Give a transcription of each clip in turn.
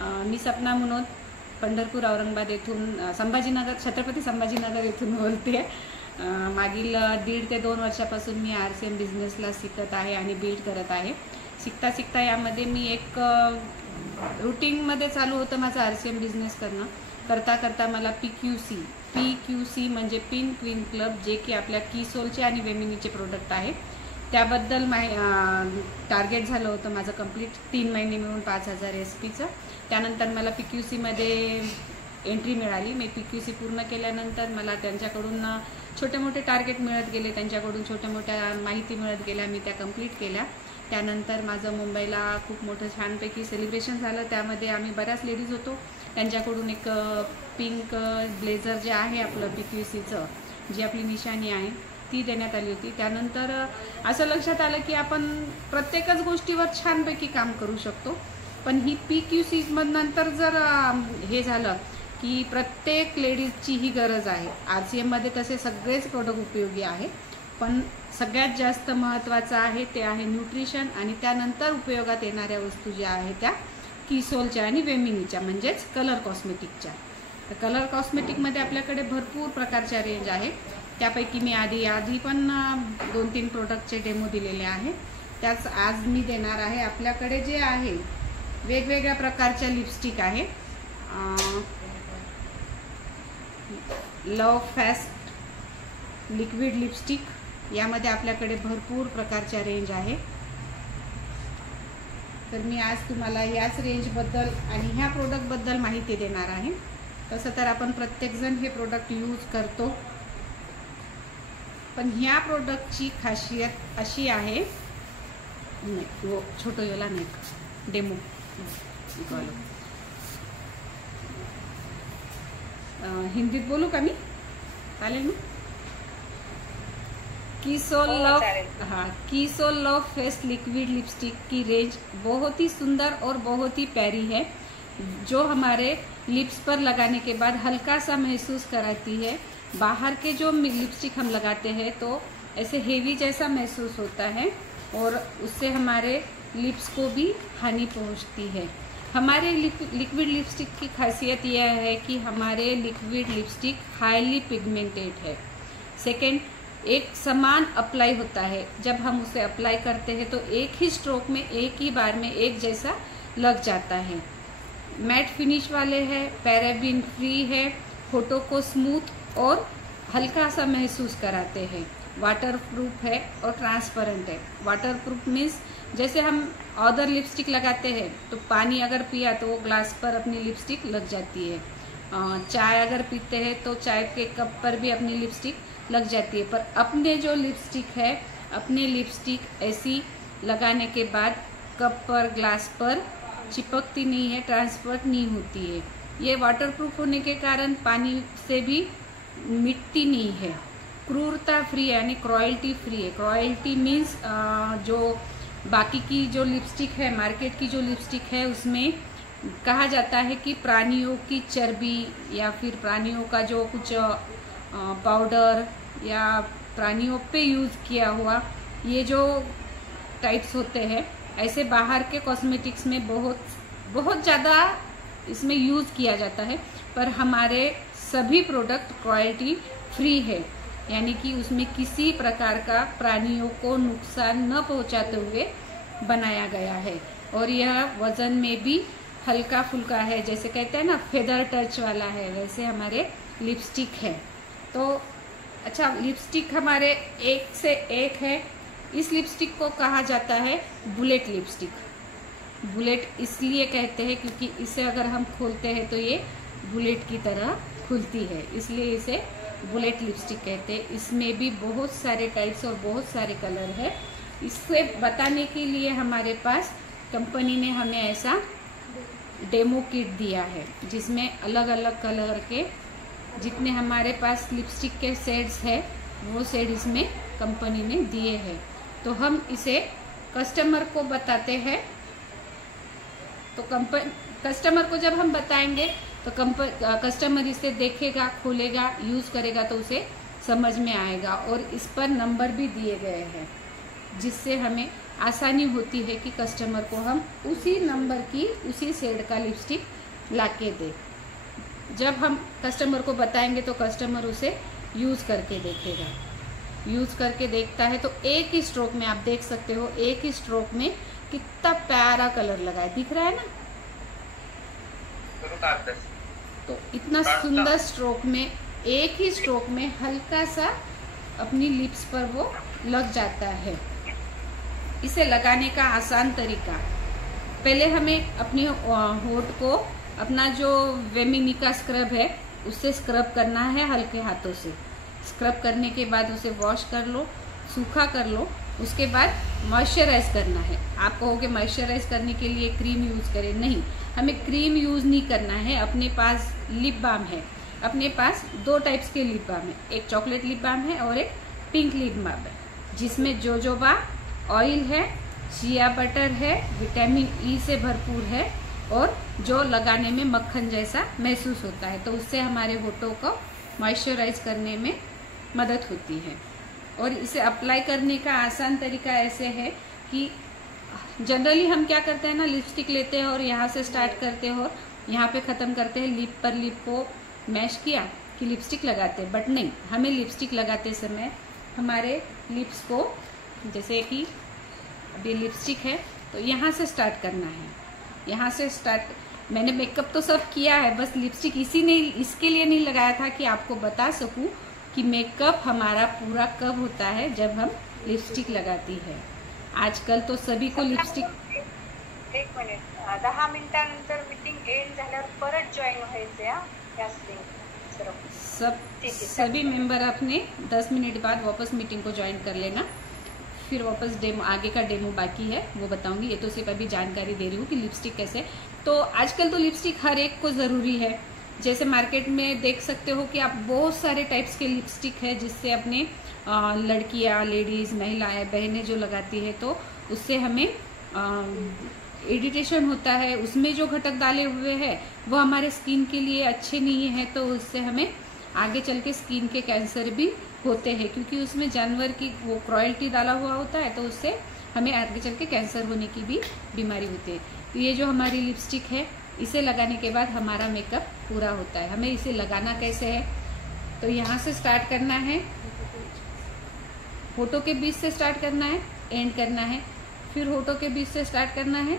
मी सपना मुनोद पंढरपूर औरंगाबाद येथून संभाजीनगर छत्रपती संभाजीनगर येथून बोलते. मागील 1.5 ते 2 वर्षापासून मी RCM बिझनेसला शिकत आहे आणि बिल्ड करत आहे. शिकता शिकता यामध्ये मी एक रूटीनमध्ये चालू होतं माझं RCM बिझनेस करणं. करता करता मला PQC म्हणजे पिन क्वीन क्लब, जे की आपल्या कीसोलचे आणि वेमिनीचे प्रोडक्ट आहे, त्याबद्दल टार्गेट झालं होतं माझं कंप्लीट 3 महिने मिळून 5000 SPचं. त्यानंतर मला PQCमध्ये एंट्री मिळाली. मी PQC पूर्ण केल्यानंतर मला त्यांच्याकडून छोटे मोठे टार्गेट मिळत गेले, त्यांच्याकडून छोट्या मोठ्या माहिती मिळत गेल्या, मी त्या कंप्लीट केल्या. त्यानंतर माझं मुंबईला खूप मोठं छानपैकी सेलिब्रेशन झालं. त्यामध्ये आम्ही बऱ्याच लेडीज होतो. त्यांच्याकडून एक पिंक ब्लेझर जे आहे आपलं PQCचं, जी आपली निशाणी आहे, ती देण्यात आली होती. त्यानंतर असं लक्षात आलं की आपण प्रत्येकच गोष्टीवर छानपैकी काम करू शकतो. पण ही PQC नंतर जर हे झालं की प्रत्येक लेडीजची ही गरज आहे. RCMमध्ये तसे सगळेच प्रोडक्ट उपयोगी आहे, पण सगळ्यात जास्त महत्त्वाचं आहे ते आहे न्यूट्रिशन, आणि त्यानंतर उपयोगात येणाऱ्या वस्तू ज्या आहेत त्या कीसोलच्या आणि वेमिनीच्या म्हणजेच कलर कॉस्मेटिकच्या. तर कलर कॉस्मेटिकमध्ये आपल्याकडे भरपूर प्रकारच्या रेंज आहे. त्यापैकी मी आधी पण 2-3 प्रोडक्टचे डेमो दिलेले आहे. त्याच आज मी देणार आहे. आपल्याकडे जे आहे वेगवेगळ्या प्रकारच्या लिपस्टिक आहे. लव फास्ट लिक्विड लिपस्टिक, यामध्ये आपल्याकडे भरपूर प्रकारच्या रेंज आहे. तर मी आज तुम्हाला याच रेंजबद्दल आणि ह्या प्रोडक्टबद्दल माहिती देणार आहे. तसं तर आपण प्रत्येकजण हे प्रोडक्ट यूज करतो, पण ह्या प्रोडक्टची खासियत अशी आहे, वो छोटो याला नाही डेमो हिंदीत बोलू का मी? चालेल ना? कीसोल लव फेस लिक्विड लिपस्टिक की रेंज बहुत ही सुंदर और बहुत ही प्यारी है, जो हमारे लिप्स पर लगाने के बाद हल्का सा महसूस कराती है. बाहर के जो लिपस्टिक हम लगाते हैं तो ऐसे हेवी जैसा महसूस होता है और उससे हमारे लिप्स को भी हानि पहुंचती है. हमारे लिक्विड लिपस्टिक की खासियत यह है कि हमारे लिक्विड लिपस्टिक हाईली पिगमेंटेड है. सेकेंड, एक समान अप्लाई होता है. जब हम उसे अप्लाई करते हैं तो एक ही स्ट्रोक में, एक ही बार में एक जैसा लग जाता है. मैट फिनिश वाले हैं, पैराबेन फ्री है, होठों को स्मूथ और हल्का सा महसूस कराते हैं. वाटर प्रूफ है और ट्रांसपेरेंट है. वाटर प्रूफ मीन्स जैसे हम अदर लिपस्टिक लगाते हैं तो पानी अगर पिया तो वो ग्लास पर अपनी लिपस्टिक लग जाती है. चाय अगर पीते हैं तो चाय के कप पर भी अपनी लिपस्टिक लग जाती है. पर अपने जो लिपस्टिक है, अपने लिपस्टिक ऐसी लगाने के बाद कप पर, ग्लास पर चिपकती नहीं है, ट्रांसफर नहीं होती है. ये वाटरप्रूफ होने के कारण पानी से भी मिटती नहीं है. क्रूरता फ्री है, यानी क्रॉयल्टी फ्री है. क्रॉयल्टी मीन्स जो बाकी की जो लिपस्टिक है, मार्केट की जो लिपस्टिक है, उसमें कहा जाता है कि प्राणियों की चर्बी या फिर प्राणियों का जो कुछ पाउडर या प्राणियों पे यूज़ किया हुआ ये जो टाइप्स होते हैं, ऐसे बाहर के कॉस्मेटिक्स में बहुत ज़्यादा इसमें यूज़ किया जाता है. पर हमारे सभी प्रोडक्ट क्वालिटी फ्री है, यानी कि उसमें किसी प्रकार का प्राणियों को नुकसान न पहुंचाते हुए बनाया गया है. और यह वजन में भी हल्का फुल्का है, जैसे कहते हैं ना फेदर टच वाला है, वैसे हमारे लिपस्टिक है. तो अच्छा, लिपस्टिक हमारे एक से एक है. इस लिपस्टिक को कहा जाता है बुलेट लिपस्टिक. बुलेट इसलिए कहते हैं क्योंकि इसे अगर हम खोलते हैं तो ये बुलेट की तरह खुलती है, इसलिए इसे बुलेट लिपस्टिक कहते हैं. इसमें भी बहुत सारे टाइप्स और बहुत सारे कलर है. इससे बताने के लिए हमारे पास कंपनी ने हमें ऐसा डेमो किट दिया है, जिसमें अलग अलग कलर के जितने हमारे पास लिपस्टिक के शेड्स है वो शेड इसमें कंपनी ने दिए हैं. तो हम इसे कस्टमर को बताते हैं. तो कस्टमर को जब हम बताएंगे तो कस्टमर इसे देखेगा, खोलेगा, यूज़ करेगा तो उसे समझ में आएगा. और इस पर नंबर भी दिए गए हैं. जिससे हमें आसानी होती है कि कस्टमर को हम उसी नंबर की उसी शेड का लिपस्टिक ला के दें। जब हम कस्टमर को बताएंगे तो कस्टमर उसे यूज़ करके देखेगा। यूज़ करके देखता है तो एक ही स्ट्रोक में आप देख सकते हो, एक ही स्ट्रोक में कितना प्यारा कलर लगा है, दिख रहा है ना। तो इतना सुंदर स्ट्रोक में, एक ही स्ट्रोक में हल्का सा अपनी लिप्स पर वो लग जाता है। इसे लगाने का आसान तरीका, पहले हमें अपनी होठ को अपना जो वेमिनिका स्क्रब है उससे स्क्रब करना है हल्के हाथों से। स्क्रब करने के बाद उसे वॉश कर लो, सूखा कर लो। उसके बाद मॉइस्चराइज करना है। आप कहोगे मॉइस्चराइज करने के लिए क्रीम यूज़ करें, नहीं, हमें क्रीम यूज़ नहीं करना है। अपने पास लिप बाम है, अपने पास 2 टाइप्स के लिप बाम है, एक चॉकलेट लिप बाम है और एक पिंक लिप बाम है, जिसमें जोजोबा ऑयल है, चिया बटर है, विटामिन ई से भरपूर है और जो लगाने में मक्खन जैसा महसूस होता है, तो उससे हमारे होठों को मॉइस्चराइज करने में मदद होती है। और इसे अप्लाई करने का आसान तरीका ऐसे है कि जनरली हम क्या करते हैं ना, लिपस्टिक लेते हैं और यहाँ से स्टार्ट करते हैं और यहाँ पे ख़त्म करते हैं, लिप पर लिप को मैश किया कि लिपस्टिक लगाते हैं। बट नहीं, हमें लिपस्टिक लगाते समय हमारे लिप्स को, जैसे कि अभी लिपस्टिक है तो यहाँ से स्टार्ट करना है, यहाँ से स्टार्ट। मैंने मेकअप तो सब किया है, बस लिपस्टिक इसके लिए नहीं लगाया था कि आपको बता सकूं कि मेकअप हमारा पूरा कब होता है, जब हम लिपस्टिक लगाती है। आजकल तो सभी को लिपस्टिक 1 मिनिट 10 मिनिटानंतर मीटिंग एंड झाल्यावर परत जॉईन व्हायचं सभी मेंबर अपने 10 मिनट बाद वापस मीटिंग को ज्वाइन कर लेना। फिर वापस डेमो, आगे का डेमो बाकी है वो बताऊंगी। ये तो सिर्फ अभी जानकारी दे रही हूँ कि लिपस्टिक कैसे। तो आजकल तो लिपस्टिक हर एक को ज़रूरी है। जैसे मार्केट में देख सकते हो कि आप बहुत सारे टाइप्स के लिपस्टिक है, जिससे अपने लड़कियां, लेडीज़, महिलाएं, बहनें जो लगाती है तो उससे हमें इरिटेशन होता है। उसमें जो घटक डाले हुए हैं वो हमारे स्किन के लिए अच्छे नहीं है, तो उससे हमें आगे चल के स्किन के कैंसर भी होते हैं, क्योंकि उसमें जानवर की वो क्रुएल्टी डाला हुआ होता है, तो उससे हमें आगे चल के कैंसर होने की भी बीमारी होती है। तो ये जो हमारी लिपस्टिक है, इसे लगाने के बाद हमारा मेकअप पूरा होता है। हमें इसे लगाना कैसे है, तो यहाँ से स्टार्ट करना है, होठों के बीच से स्टार्ट करना है, एंड करना है, फिर होठों के बीच से स्टार्ट करना है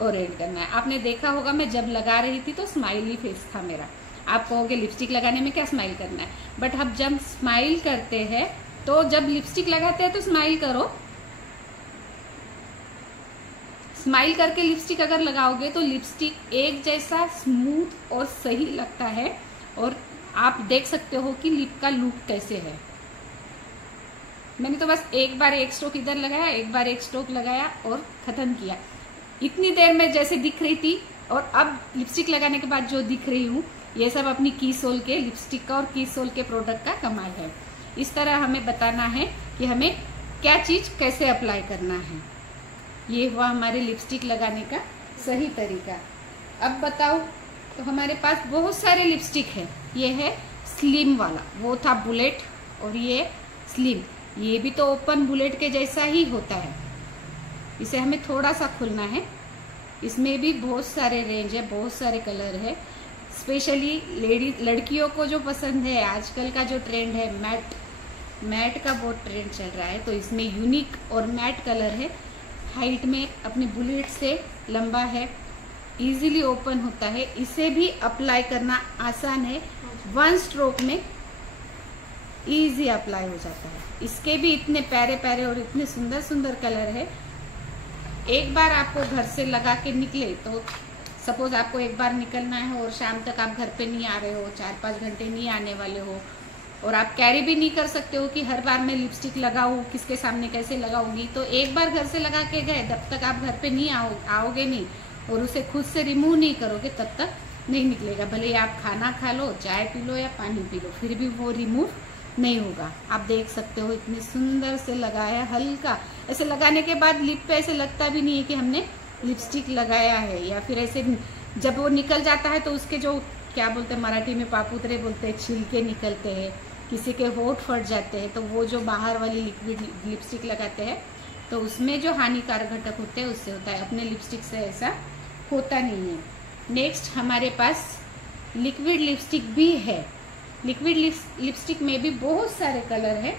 और एंड करना है। आपने देखा होगा मैं जब लगा रही थी तो स्माइली फेस था मेरा। आप कहोगे लिपस्टिक लगाने में क्या स्माइल करना है, बट हम जब स्माइल करते हैं तो जब लिपस्टिक लगाते हैं तो स्माइल करो। स्माइल करके लिपस्टिक अगर लगाओगे तो लिपस्टिक एक जैसा स्मूथ और सही लगता है, और आप देख सकते हो कि लिप का लुक कैसे है। मैंने तो बस एक बार एक स्ट्रोक इधर लगाया, एक बार एक स्ट्रोक लगाया और खत्म किया। इतनी देर में जैसे दिख रही थी और अब लिपस्टिक लगाने के बाद जो दिख रही हूँ, ये सब अपनी की सोल के लिपस्टिक का और की सोल के प्रोडक्ट का कमाल है। इस तरह हमें बताना है कि हमें क्या चीज़ कैसे अप्लाई करना है। ये हुआ हमारे लिपस्टिक लगाने का सही तरीका। अब बताओ, तो हमारे पास बहुत सारे लिपस्टिक है। ये है स्लिम वाला, वो था बुलेट, और ये स्लिम, ये भी तो ओपन बुलेट के जैसा ही होता है। इसे हमें थोड़ा सा खोलना है। इसमें भी बहुत सारे रेंज है, बहुत सारे कलर है। स्पेशली लड़कियों को जो पसंद है, आजकल का जो ट्रेंड है मैट का बहुत ट्रेंड चल रहा है, तो इसमें यूनिक और मैट कलर है। हाइट में अपने बुलेट से लंबा है, इजीली ओपन होता है। इसे भी अप्लाई करना आसान है, 1 स्ट्रोक में इजी अप्लाई हो जाता है। इसके भी इतने प्यारे प्यारे और इतने सुंदर सुंदर कलर है। एक बार आपको घर से लगा के निकले, तो सपोज आपको एक बार निकलना है और शाम तक आप घर पे नहीं आ रहे हो, 4-5 घंटे नहीं आने वाले हो, और आप कैरी भी नहीं कर सकते हो कि हर बार मैं लिपस्टिक लगाऊं, किसके सामने कैसे लगाऊंगी, तो एक बार घर से लगा के गए, तब तक आप घर पे नहीं आओगे नहीं, और उसे खुद से रिमूव नहीं करोगे तब तक नहीं निकलेगा। भले आप खाना खा लो, चाय पी लो या पानी पी लो, फिर भी वो रिमूव नहीं होगा। आप देख सकते हो इतने सुंदर से लगाया, हल्का ऐसे लगाने के बाद लिप पे ऐसे लगता भी नहीं है कि हमने लिपस्टिक लगाया है, या फिर ऐसे जब वो निकल जाता है तो उसके जो क्या बोलते हैं मराठी में पापुतरे बोलते हैं, छिलके निकलते हैं, किसी के होंठ फट जाते हैं तो वो जो बाहर वाली लिक्विड लिपस्टिक लगाते हैं तो उसमें जो हानिकारक घटक होते हैं उससे होता है। अपने लिपस्टिक से ऐसा होता नहीं है। नेक्स्ट हमारे पास लिक्विड लिपस्टिक भी है। लिक्विड लिपस्टिक में भी बहुत सारे कलर है।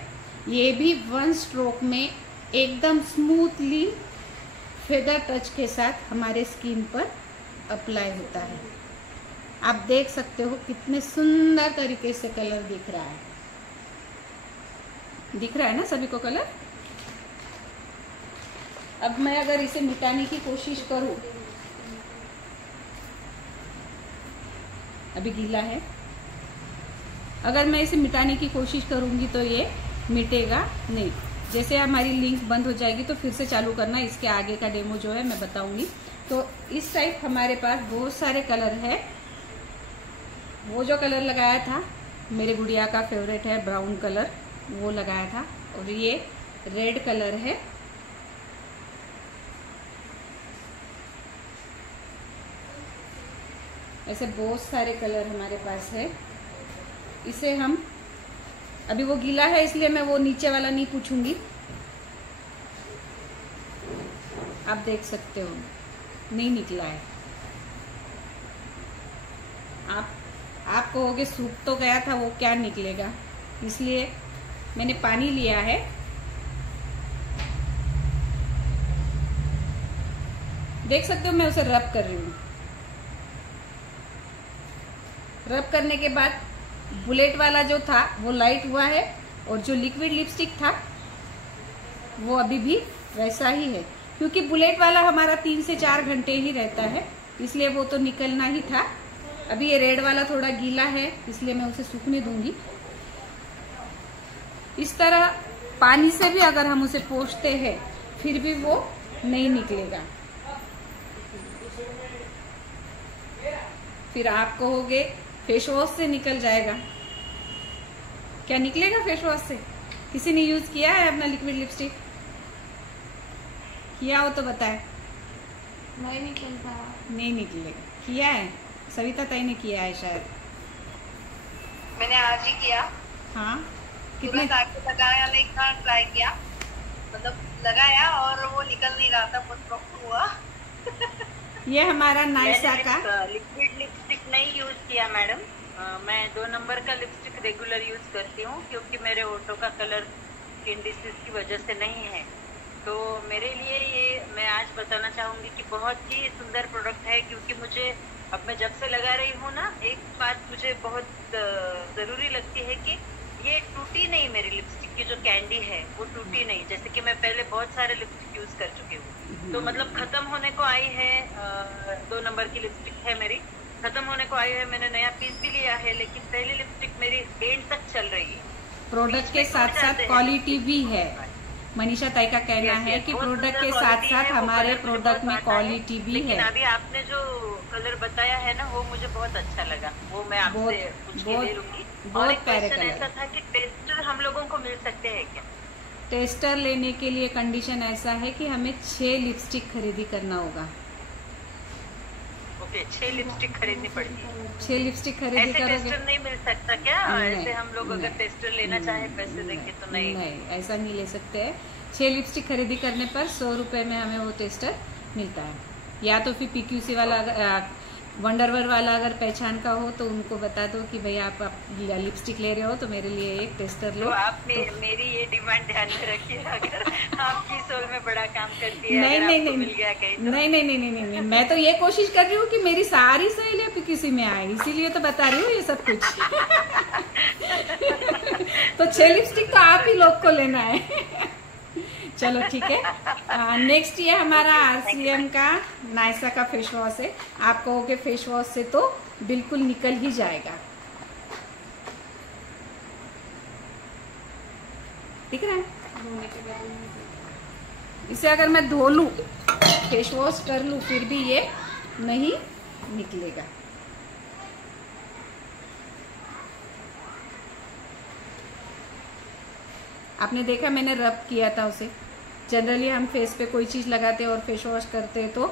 ये भी 1 स्ट्रोक में एकदम स्मूथली फेदर टच के साथ हमारे स्किन पर अप्लाई होता है। आप देख सकते हो कितने सुंदर तरीके से कलर दिख रहा है। दिख रहा है ना सभी को कलर। अब मैं अगर इसे मिटाने की कोशिश करूं, अभी गीला है, अगर मैं इसे मिटाने की कोशिश करूंगी तो ये मिटेगा नहीं। जैसे हमारी लिंक बंद हो जाएगी तो फिर से चालू करना। इसके आगे का डेमो जो है मैं बताऊंगी। तो इस टाइप हमारे पास बहुत सारे कलर है। वो जो कलर लगाया था मेरे गुड़िया का फेवरेट है, ब्राउन कलर, वो लगाया था। और ये रेड कलर है। ऐसे बहुत सारे कलर हमारे पास है। इसे हम, अभी वो गीला है इसलिए मैं वो नीचे वाला नहीं पूछूंगी। आप देख सकते हो नहीं निकला है। आप कहोगे सूख तो गया था, वो क्या निकलेगा, इसलिए मैंने पानी लिया है। देख सकते हो मैं उसे रब कर रही हूँ। रब करने के बाद बुलेट वाला जो था वो लाइट हुआ है और जो लिक्विड लिपस्टिक था वो अभी भी वैसा ही है, क्योंकि बुलेट वाला हमारा 3 से 4 घंटे ही रहता है, इसलिए वो तो निकलना ही था। अभी ये रेड वाला थोड़ा गीला है इसलिए मैं उसे सूखने दूंगी। इस तरह पानी से भी अगर हम उसे पोंछते हैं फिर भी वो नहीं निकलेगा। फिर आप कहोगे फेस वॉश से निकल जाएगा। क्या निकलेगा फेस वॉश से? किसी ने यूज किया है अपना लिक्विड लिपस्टिक? किया हो तो बताए। नहीं निकलता। नहीं निकलेगा। किया है? सविता ताई ने किया है शायद। मैंने आज ही किया। हाँ, कितने लगाया, नहीं ट्राई किया, मतलब लगाया और वो निकल नहीं रहा था, बहुत प्रॉब्लम हुआ। ये हमारा नायसा का लिक्विड लिपस्टिक नहीं यूज किया मैडम। मैं 2 नंबर का लिपस्टिक रेगुलर यूज करती हूँ, क्योंकि मेरे होठों का कलर स्किन डिसीज की वजह से नहीं है। तो मेरे लिए ये मैं आज बताना चाहूंगी कि बहुत ही सुंदर प्रोडक्ट है, क्योंकि मुझे अब मैं जब से लगा रही हूँ ना, एक बात मुझे बहुत जरूरी लगती है कि ये टूटी नहीं। मेरी लिपस्टिक की जो कैंडी है वो टूटी नहीं, जैसे कि मैं पहले बहुत सारे लिपस्टिक यूज कर चुकी हूँ। तो मतलब खत्म होने को आई है। 2 नंबर की लिपस्टिक है मेरी, खत्म होने को आई है। मैंने नया पीस भी लिया है, लेकिन पहली लिपस्टिक मेरी एंड तक चल रही है। प्रोडक्ट के साथ साथ क्वालिटी भी है। मनीषा ताई का कहना है कि प्रोडक्ट के साथ साथ हमारे प्रोडक्ट में क्वालिटी भी है। लेकिन अभी आपने जो कलर बताया है ना, वो मुझे बहुत अच्छा लगा, वो मैं आपसे पूछ के ले लूंगी। और एक क्वेश्चन ऐसा था कि टेस्टर हम लोगों को मिल सकते हैं क्या? टेस्टर लेने के लिए कंडीशन ऐसा है कि हमें 6 लिपस्टिक खरीदी करना होगा। ओके, 6 लिपस्टिक खरीदनी पड़ती है। 6 लिपस्टिक खरीदी ऐसे करोगे। टेस्टर नहीं मिल सकता क्या? ऐसे हम लोग अगर टेस्टर लेना चाहे पैसे देंगे तो नहीं? नहीं, ऐसा नहीं ले सकते हैं। 6 लिपस्टिक खरीदी करने पर 100 रुपए में हमें वो टेस्टर मिलता है। या तो फिर PQC वाला, वंडरवर वाला अगर पहचान का हो तो उनको बता दो कि भैया आप लिपस्टिक ले रहे हो तो मेरे लिए एक टेस्टर लो। तो आप मेरी ये डिमांड ध्यान में रखिए, अगर आपकी सोल में बड़ा काम करती है, नहीं अगर नहीं आपको नहीं मिल गया कहीं तो। नहीं, मैं तो ये कोशिश कर रही हूँ कि मेरी सारी सहेलियां PQC में आए, इसीलिए तो बता रही हूँ ये सब कुछ। तो 6 लिपस्टिक तो आप ही लोग को लेना है। चलो ठीक है। नेक्स्ट ये हमारा RCM का नायसा का फेस वॉश है। आप कहोगे फेस वॉश से तो बिल्कुल निकल ही जाएगा। दिख रहा है? इसे अगर मैं धो लूं, फेस वॉश कर लूं, फिर भी ये नहीं निकलेगा। आपने देखा मैंने रब किया था उसे। जनरली हम फेस पे कोई चीज लगाते हैं और फेस वॉश करते हैं तो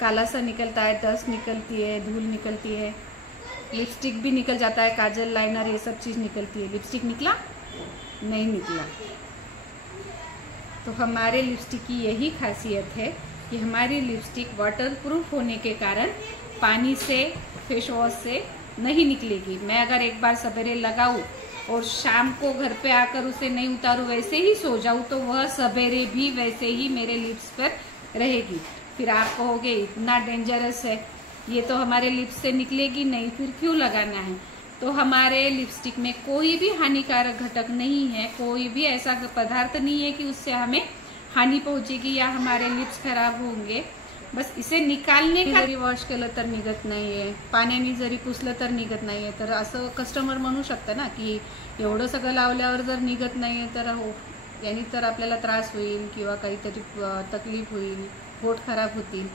काला सा निकलता है, डस्ट निकलती है, धूल निकलती है। लिपस्टिक भी निकल जाता है, काजल, लाइनर, ये सब चीज़ निकलती है। लिपस्टिक निकला? नहीं निकला। तो हमारे लिपस्टिक की यही खासियत है कि हमारी लिपस्टिक वाटरप्रूफ होने के कारण पानी से, फेस वॉश से नहीं निकलेगी। मैं अगर एक बार सवेरे लगाऊं और शाम को घर पे आकर उसे नहीं उतारूं, वैसे ही सो जाऊं, तो वह सवेरे भी वैसे ही मेरे लिप्स पर रहेगी। फिर आप कहोगे इतना डेंजरस है, ये तो हमारे लिप्स से निकलेगी नहीं, फिर क्यों लगाना है? तो हमारे लिपस्टिक में कोई भी हानिकारक घटक नहीं है, कोई भी ऐसा पदार्थ नहीं है कि उससे हमें हानि पहुंचेगी या हमारे लिप्स खराब होंगे। बस इसे निकालने का जरी वॉश केलं तर निघत नाहीये, पाण्याने जरी पुसलं तर निघत नाहीये, तर असं कस्टमर म्हणू शकतं ना की एवढं सगळं लावल्यावर जर निघत नाहीये तर हो, यानी तर आपल्याला त्रास होईल किंवा काहीतरी तकलीफ होईल, होठ खराब होतील।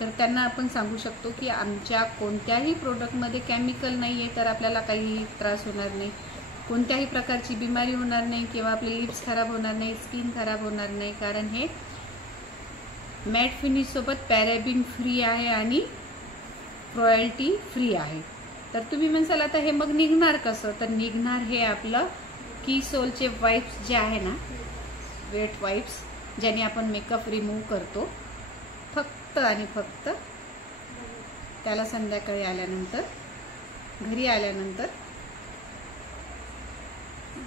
तर त्यांना आपण सांगू शकतो की आमच्या कोणत्याही प्रोडक्टमध्ये केमिकल नाही आहे, तर आपल्याला काही त्रास होणार नाही, कोणत्याही प्रकारची बिमारी होणार नाही किंवा आपले लिप्स खराब होणार नाही, स्किन खराब होणार नाही, कारण हे मॅट फिनिश सोबत पॅराबिन फ्री आहे आणि रॉयल्टी फ्री आहे। तर तुम्ही म्हणसाल आता हे मग निघणार कसं? तर निघणार हे आपलं कीसोलचे वाइप्स जे आहे ना, वेट वाइप्स, ज्याने आपण मेकअप रिमूव्ह करतो, फक्त आणि फक्त त्याला संध्याकाळी आल्यानंतर, घरी आल्यानंतर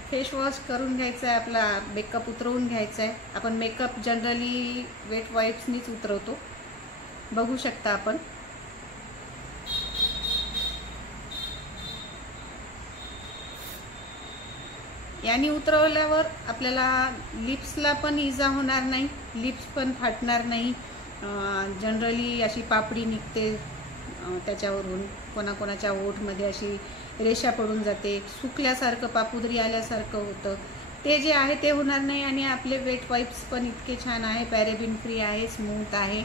फेस वॉश करून घ्यायचा आहे, आपला मेकअप उतरवून घ्यायचा आहे। आपण मेकअप जनरली वेट वाइप्सनीच उतरवतो, बघू शकता आपण। यानी उतरवल्यावर आपल्याला लिप्सला पण इजा होणार नाही, लिप्स पण फाटणार नाही। जनरली अशी पापडी निघते त्याच्यावरून, कोणाकोणाच्या ओठमध्ये अशी रेषा पडून जाते, सुकल्यासारखं, पापुद्री आल्यासारखं होतं, ते जे आहे ते होणार नाही। आणि आपले वेट वाइप्स पण इतके छान आहे, पॅरेबिन फ्री आहे, स्मूथ आहे,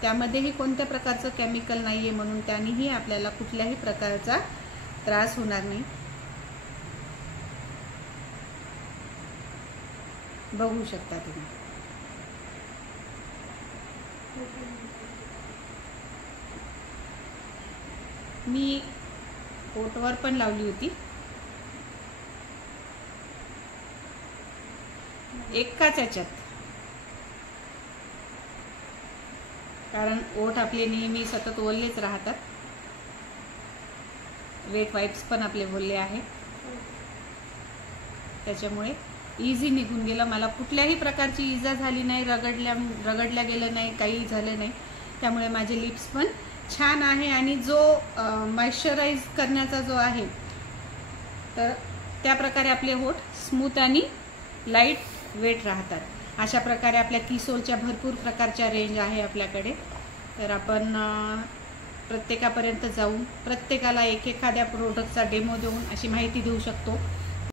त्यामध्येही कोणत्या प्रकारचं केमिकल नाही आहे, म्हणून त्यानेही आपल्याला कुठल्याही प्रकारचा त्रास होणार नाही। बघू शकता तुम्ही। मी ओठवर पण लावली होती, एकाच याच्यात, कारण ओठ आपले नेहमी सतत ओलेच राहतात, वेट वाइप्स पण आपले ओले आहे, त्याच्यामुळे इझी निघून गेलं। मला कुठल्याही प्रकारची इजा झाली नाही, रगडल्या गेलं नाही, काही झालं नाही, त्यामुळे माझे लिप्स पण छान आहे। आणि जो मॉइश्चराइज करण्याचा जो आहे, तर त्या प्रकारे आपले होठ स्मूथ आणि लाईट वेट राहतात। अशा प्रकारे आपल्या कीसोलच्या भरपूर प्रकारच्या रेंज आहे आपल्याकडे, तर आपण प्रत्येकापर्यंत जाऊन प्रत्येकाला एखाद्या प्रोडक्टचा डेमो देऊन अशी माहिती देऊ शकतो